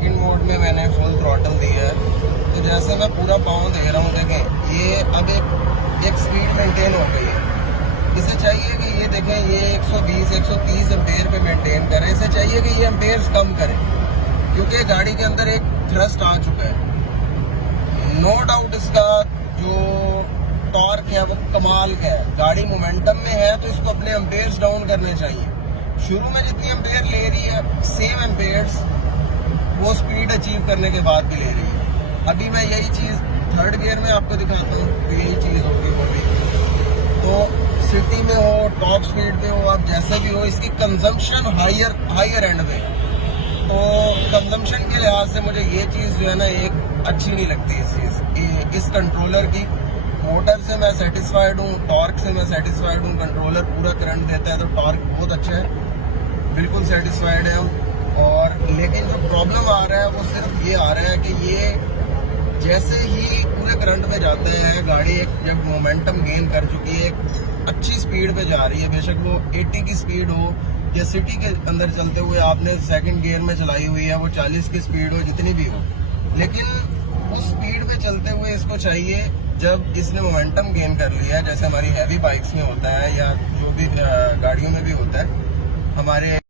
Second mode में मैंने full throttle दिया है, तो जैसे मैं पूरा पाँव दे रहा हूँ, देखें ये अब एक स्पीड मेंटेन हो गई है। इसे चाहिए कि ये देखें ये 120 130 एम्पेयर पे मेंटेन करें, इसे चाहिए कि ये एम्पेयर्स कम करें, क्योंकि गाड़ी के अंदर एक थ्रस्ट आ चुका है। नो डाउट इसका जो टॉर्क है वो कमाल का है, गाड़ी मोमेंटम में है तो इसको अपने एम्पेयर्स डाउन करने चाहिए। शुरू में जितनी एम्पेयर ले रही है सेम एम्पेयर्स वो स्पीड अचीव करने के बाद भी ले रही है। अभी मैं यही चीज़ थर्ड गियर में आपको दिखाता हूँ, तो यही चीज़ होगी वो भी। तो सिटी में हो, टॉप स्पीड पे हो, आप जैसे भी हो, इसकी कंजम्पशन हायर एंड में, तो कंजम्पशन के लिहाज से मुझे ये चीज़ जो है ना एक अच्छी नहीं लगती। इस कंट्रोलर की मोटर से मैं सेटिस्फाइड हूँ, टॉर्क से मैं सेटिस्फाइड हूँ। कंट्रोलर पूरा करंट देता है तो टॉर्क बहुत अच्छा है, बिल्कुल सेटिस्फाइड है हम। और लेकिन जो प्रॉब्लम आ रहा है वो सिर्फ ये आ रहा है कि ये जैसे ही पूरे करंट में जाते हैं, गाड़ी एक जब मोमेंटम गेन कर चुकी है, एक अच्छी स्पीड पे जा रही है, बेशक वो 80 की स्पीड हो या सिटी के अंदर चलते हुए आपने सेकंड गियर में चलाई हुई है, वो 40 की स्पीड हो, जितनी भी हो, लेकिन उस स्पीड पे चलते हुए इसको चाहिए जब इसने मोमेंटम गेन कर लिया है, जैसे हमारी हैवी बाइक्स में होता है या जो भी गाड़ियों में भी होता है, हमारे